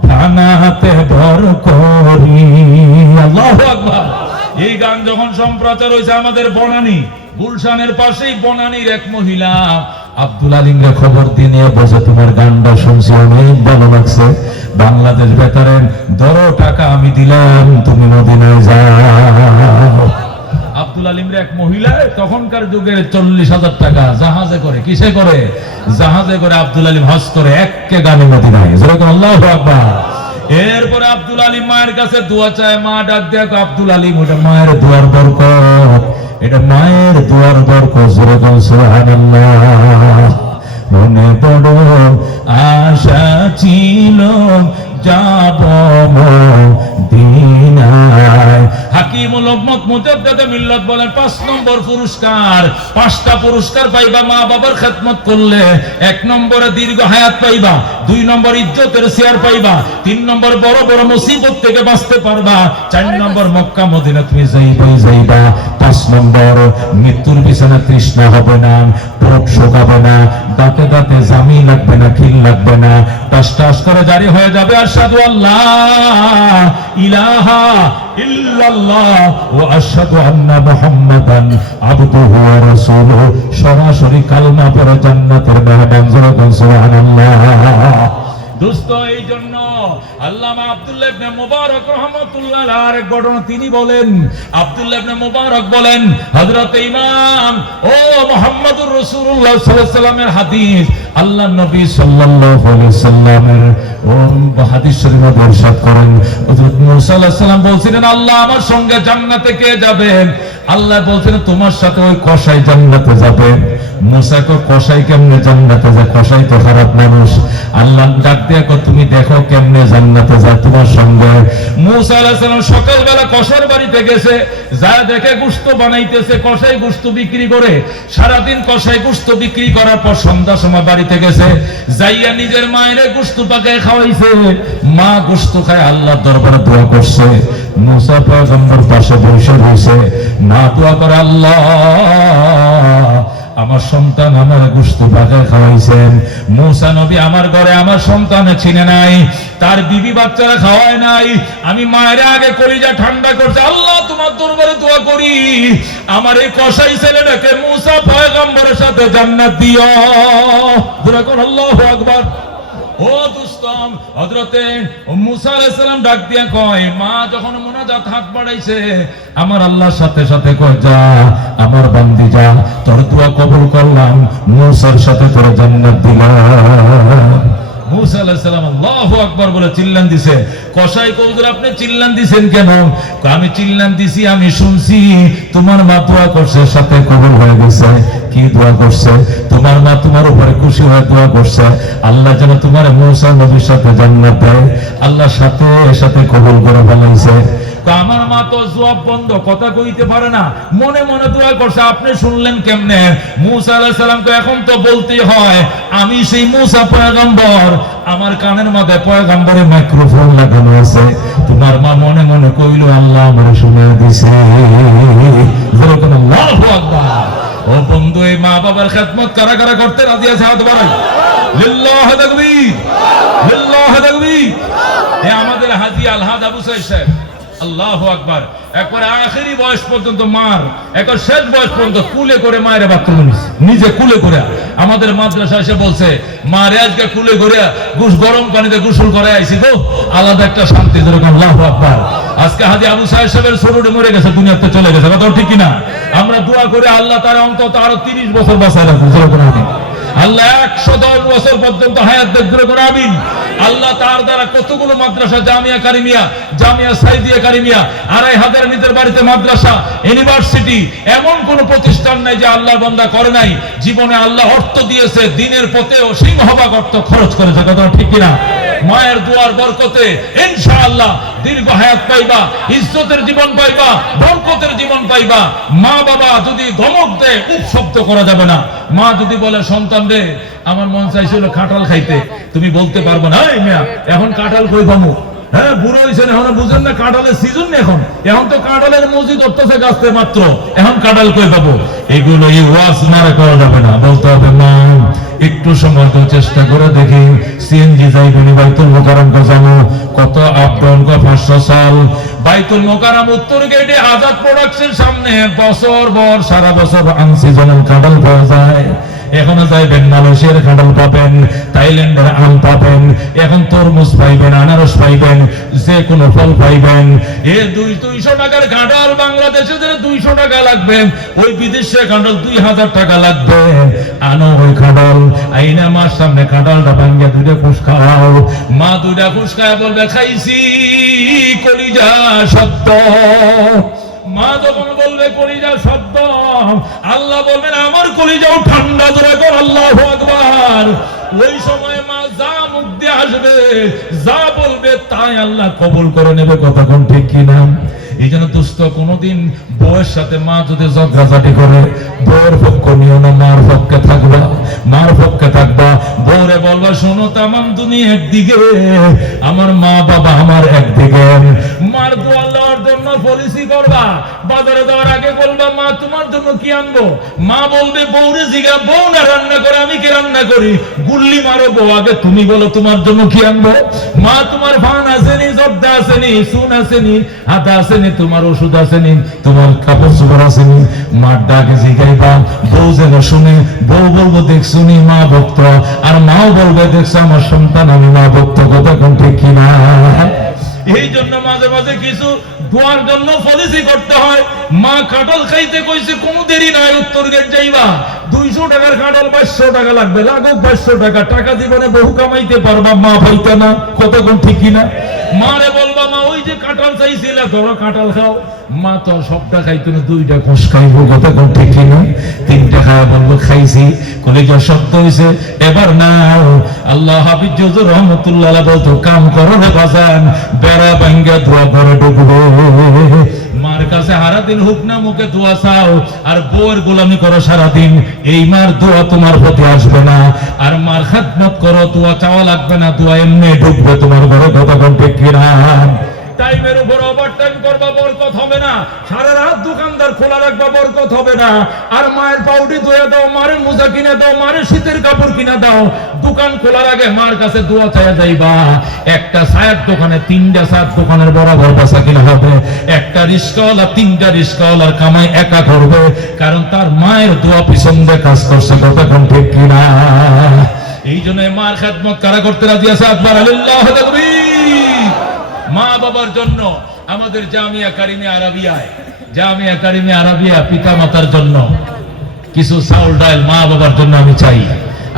ডানাতে ভর করি। আল্লাহু আকবার। এই গান যখন সম্প্রচার হয়েছে আমাদের বনানী, গুলশানের পাশেই বনানীর এক মহিলা আব্দুল আলিমকে খবর দিয়ে নিয়ে বসে, তোমার গানটা শুনছি অনেক ভালো লাগছে, বাংলাদেশ বেতারেন 10 টাকা আমি দিলাম, তুমি মদিনায় যাও। আব্দুল আলিম রে এক মহিলা তখনকার যুগে 40,000 টাকা জাহাজে করে, কিসে করে? জাহাজে করে আব্দুল আলিম হজ করে এক্কে গানে মদিনায়। যেরকম আল্লাহু আকবার। এরপরে আব্দুল আলিম মায়ের কাছে দোয়া চায়, মা ডাক দেয় আব্দুল আলিম, ওটা মায়ের দোয়ার বরকত, এটা মায়ের দোয়ার বরকত। যেরকম সুবহানাল্লাহ। মনে বড় আশা ছিল যাব মদিনায়। হাকিমুল উম্মত মুজাদ্দিদে মিল্লাত বলেন 5 নম্বর পুরস্কার, 5টা পুরস্কার পাইবা মা বাবার খেদমত করলে। 1 নম্বরে দীর্ঘ হায়াত পাইবা, 2 নম্বর ইজ্জতের শেয়ার পাইবা, 3 নম্বর বড় বড় মুসিবত থেকে বাঁচতে পারবা, 4 নম্বর মক্কা মদিনা তুমি যাইবা, 5 নম্বর মৃত্যুর বিছানা তৃষ্ণা হবে না, পেট শোকাবে না, দাঁতে দাঁতে জামি লাগবে না, খিল লাগবে না, টাস টাস করে জারি হয়ে যাবে আশহাদু আল্লাহ ইলাহা ইল্লাল্লাহ ওয়া আশহাদু আন্না মুহাম্মাদান আবদুহু ওয়া রাসূলুহু। সরাসরি কালমা পড়ে জান্নাতের মেহমান। যেরকম সুবহানাল্লাহ। দোস্ত, এই জন্য আল্লামা আব্দুল্লাহ ইবনে মুবারক রাহমাতুল্লাহ আলাইহির এক ঘটনা তিনি বলেন, আব্দুল্লাহ ইবনে মুবারক বলেন, হযরত ইমাম ও মুহাম্মদুর রাসূলুল্লাহ সাল্লাল্লাহু আলাইহি ওয়াসাল্লামের হাদিস, আল্লাহর নবী সাল্লাল্লাহু আলাইহি ওয়াসাল্লামের হাদিস শরীফে ইরশাদ করেন, হযরত মুসা আলাইহিস সালাম বলছিলেন, আল্লাহ আমার সঙ্গে জান্নাতে কে যাবে? আল্লাহ বলছিলেন, তোমার সাথে ওই কসাই জান্নাতে যাবে। মুসা কো কসাই কেমনে জান্নাতে যায়? কসাই তো খারাপ মানুষ। আল্লাহ ডাক দিয়ে কো তুমি দেখো কেমনে জান্নাতে যায় তোমার সঙ্গে। মুসা আলাইহিস সালাম সকালবেলা কসার বাড়িতে গেছে, যা দেখে গোশত বানাইতেছে, কসাই গোশত বিক্রি করে। সারাদিন কসাই গোশত বিক্রি করার পর সন্ধ্যার সময় বাড়িতে গেছে, যাইয়া নিজের মায়ের গোশত পাকায় খাওয়াইছে। মা গোশত খায় আল্লাহর দরবারে দোয়া করছে। মুসা পয়গম্বর পাশে বসে রয়েছে, মা দোয়া করে, আল্লাহ আমার সন্তান আমার গোশত পাকায় খাওয়াইছেন। মুসা নবী আমার ঘরে আমার সন্তানে চিনে নাই, তার বিবি বাচ্চারা খাওয়ায় নাই, আমি মায়ের আগে কলিজা ঠান্ডা করছে। আল্লাহ তোমার দরবারে দোয়া করি, আমার এই কসাই ছেলেটাকে মুসা পয়গম্বরের সাথে জান্নাত দিও। যেরকম আল্লাহু আকবার। ও দুস্তম, হযরতে মুসা আলাইহিস সালাম ডাক দিয়া কয়, মা যখন মুনাজাত হাত বাড়াইছে, আমার আল্লাহর সাথে সাথে কয়, যা আমার বান্দি যা, তোর দোয়া কবুল করলাম, মুসার সাথে তোর জান্নাত দিলাম। মুসা আলাইহিস সালাম আল্লাহু আকবার বলে চিল্লান দিছে। কসাই কয়, হুজুর আপনি চিল্লান দিছেন কেন? আমি চিল্লান দিছি, আমি শুনছি তোমার মা দোয়া করছে, সাথে কবুল হয়ে গেছে। কি দোয়া করছে? তোমার মা তোমার উপরে খুশি হয়ে দোয়া করছে, আল্লাহ যেন তোমার মুসা নবীর সাথে জান্নাত দেয়। আল্লাহ সাথে সাথে কবুল করে ফেলাইছে। আমার মা তো জবাব বন্ধ, কথা কইতে পারে না, মনে মনে দোয়া করছে। আপনি শুনলেন কেমনে? মুসা আলাইহিস সালামকে এখন তো বলতেই হয়, আমি সেই মুসা পয়গম্বর, আমার কানের মধ্যে পয়গম্বরের মাইক্রোফোন লাগানো আছে। তোমার মা মনে মনে কইল, আল্লাহ আমারে শুনে দিছে। যেরকম আল্লাহু আকবার। ও বন্ধু, এই মা বাবার খেদমত কারা কারা করতে রাজি আছে? হাত বাড়াই। লিল্লাহি তাকবীর, লিল্লাহি তাকবীর। এ আমাদের হাজী আলহাজ আবু সাইদ সাহেব, আল্লাহু আকবার। একবার আখেরি বয়স পর্যন্ত মার, একবার শেষ বয়স পর্যন্ত কুলে করে মায়ের বাথরুমে নিছে, নিজে কুলে করে। আমাদের মাদ্রাসা এসে বলছে, মারে আজকে কুলে করে গরম পানিতে গোসল করে আইছি গো, আলাদা একটা শান্তি। যেরকম আল্লাহু আকবার। আজকে হাজী আবু সাইদ সাহেবের ছোটটা মরে গেছে, দুনিয়াতে চলে গেছে, কথা ঠিক কিনা? আমরা দোয়া করে আল্লাহ তার অন্তত আরো 30 বছর বাঁচায় রাখুন। যেরকম আল্লাহ 110 বছর পর্যন্ত হায়াত দেখ। যেরকম আমিন। আল্লাহ তার দ্বারা কতগুলো মাদ্রাসা, জামিয়া কারিমিয়া, জামিয়া সাইদিয়া কারিমিয়া, 2500 নিজের বাড়িতে মাদ্রাসা, ইউনিভার্সিটি, এমন কোন প্রতিষ্ঠান নাই যে আল্লাহর বান্দা করে নাই। জীবনে আল্লাহ অর্থ দিয়েছে, দিনের পথেও সিংহভাগ অর্থ খরচ করেছে, কথা ঠিক কিনা? মায়ের দোয়ার বরকতে ইনশাআল্লাহ দীর্ঘ হায়াত পাইবা, ইজ্জতের জীবন পাইবা, বরকতের জীবন পাইবা। মা বাবা যদি ধমক দেয়, উপশব্দ করা যাবে না। মা যদি বলে, সন্তান রে আমার মন চাইছিল কাঁঠাল খাইতে, তুমি বলতে পারবো না, এই মিয়া এখন কাঁঠাল কই পাবো? হ্যাঁ, বুড়ো হয়েছেন, এখন বুঝেন না কাঁঠালের সিজন। এখন তো কাঁঠালের মসজিদ উঠতেছে গাছতে মাত্র, এখন কাঁঠাল কই পাবো? এগুলো এই ওয়াজ মারা করা যাবে না। বলতে হবে, মা একটু সময় তো চেষ্টা করে দেখি, সিএনজি যাইবনি বাইতুল মোকাররম যাবো, কত আপ ডাউন, 500 সাল বাইতুল মোকাররম উত্তর গেটে আজাদ প্রোডাকশন সামনে বছর ভর সারা বছর আনসিজনাল কাঁঠাল পাওয়া যায়। এখনো যাইবেন, মালয়েশিয়ার কাঁঠাল পাবেন, তাই থাইল্যান্ডের আম পাবেন, এখন তরমুজ পাইবেন, আনারস পাইবেন, যে কোনো ফল পাইবেন। 200 টাকার কাঁঠাল বাংলাদেশে 200 টাকা লাগবে, ওই বিদেশে কাঁঠাল 2000 টাকা লাগবে। আনো ওই কাঁঠাল, আইনা মার সামনে কাঁঠালটা ভাঙ্গিয়া 2টা খুশ খাওয়াও। মা 2টা খুশ খাওয়া বলবে খাইছি, কলিজা সত্য। মা যখন বলবে কলিজা শব্দ, আল্লাহ বলবেন আমার কলিজাও ঠান্ডা। ধরে কর আল্লাহু আকবার। ওই সময় মা যা মুখ দিয়ে আসবে, যা বলবে তাই আল্লাহ কবুল করে নেবে। কথা কোন ঠিক কিনা? এই জন্য দোস্ত, কোনদিন বউয়ের সাথে মা যদি ঝগড়াঝাটি করে, বউয়ের পক্ষ নিও না, মার পক্ষে থাকবা, মার পক্ষে থাকবা। বউরে বলবা শোনো, তামাম দুনিয়া একদিকে, আমার মা বাবা আমার একদিকে। মার দোয়া লওয়ার জন্য পলিসি করবা। বাজারে যাওয়ার আগে বলবা মা তোমার জন্য কি আনবো? মা বলবে বউরে জিগা, বউ না রান্না করে, আমি কি রান্না করি? গুল্লি মারো বউ, আগে তুমি বলো তোমার জন্য কি আনবো। মা তোমার ফান আসেনি, জব্দা আসেনি, সুন আসেনি, হাতা আসেনি, তোমার ওষুধ আসেনি, তোমার কাপড় চোপড় আসেনি। মার ডাকে জিগাইবা, বউ যেন শুনে। বউ বলবো দেখছো নি মা ভক্ত, আর মাও বলবে দেখছো আমার সন্তান আমি মা ভক্ত। কথা কোন ঠিক কিনা? এই জন্য মাঝে মাঝে কিছু দোয়ার জন্য পলিসি করতে হয়। মা কাঁঠাল খাইতে কইছে, কোনো দেরি নাই, উত্তর গেট যাইবা। 200 টাকার কাঁঠাল 500 টাকা লাগবে, লাগুক 500 টাকা। টাকা জীবনে বহু কামাইতে পারবা, মা পাইতা না। কথা কোন ঠিক কিনা? মারে বলবা মা ওই যে কাঁঠাল চাইছিলা, ধরো কাঁঠাল খাও। মা তো সবটা খাইতো না, 2টা কোষ খাইবো। কথা কোন ঠিক কিনা? 3টা খাওয়া বলবো খাইছি, কলিজা শব্দ হয়েছে, এবার নাও। আল্লাহ হাফিজ হুজুর রহমতুল্লাহ বলতো, কাম করো রে বাজান, বেড়া ভাঙ্গা দোয়া করে ঢুকবে। মার কাছে সারাদিন হুক না মুখে দোয়া চাও, আর বউয়ের গোলামি করো সারাদিন, এই মার দোয়া তোমার প্রতি আসবে না। আর মার খেদমত করো, দোয়া চাওয়া লাগবে না, দোয়া এমনি ঢুকবে তোমার ঘরে। কথা কোন ঠিক কিনা? টাইমের উপর ওভারটাইম করবা, বরকত হবে না। সারা রাত দোকানদার খোলা রাখবা, বরকত হবে না। আর মায়ের পাউডি ধুয়ে দাও, মায়ের মোজা কিনে দাও, মায়ের শীতের কাপড় কিনে দাও। দোকান খোলার আগে মার কাছে দোয়া চাইয়া যাইবা। একটা চায়ের দোকানে 3টা চায়ের দোকানের বরাবর বেচা কিনা হবে। একটা রিস্কাওয়ালা 3টা রিস্কাওয়ালার কামাই একা করবে, কারণ তার মায়ের দোয়া পিছন দিয়ে কাজ করছে। কথা কোন ঠিক কিনা? এই জন্য মার খেদমত কারা করতে রাজি আছে? আকবার আল্লাহু তাকবীর। মা বাবার জন্য আমাদের জামিয়া কারিমিয়া আরাবিয়ায়, জামিয়া কারিমিয়া আরাবিয়া পিতা মাতার জন্য কিছু চাউল ডাল মা বাবার জন্য আমি চাই।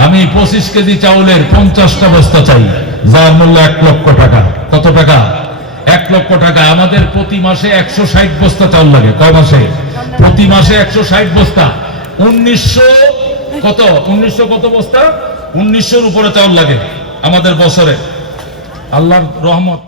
আমি 25 কেজি চাউলের 50টা বস্তা চাই, যার মূল্য 1 লক্ষ টাকা। কত টাকা? 1 লক্ষ টাকা। আমাদের প্রতি মাসে 160 বস্তা চাউল লাগে। কয় মাসে? প্রতি মাসে 160 বস্তা। 1900 কত? 1900 কত বস্তা? 1900-র উপরে চাউল লাগে আমাদের বছরে। আল্লাহর রহমত।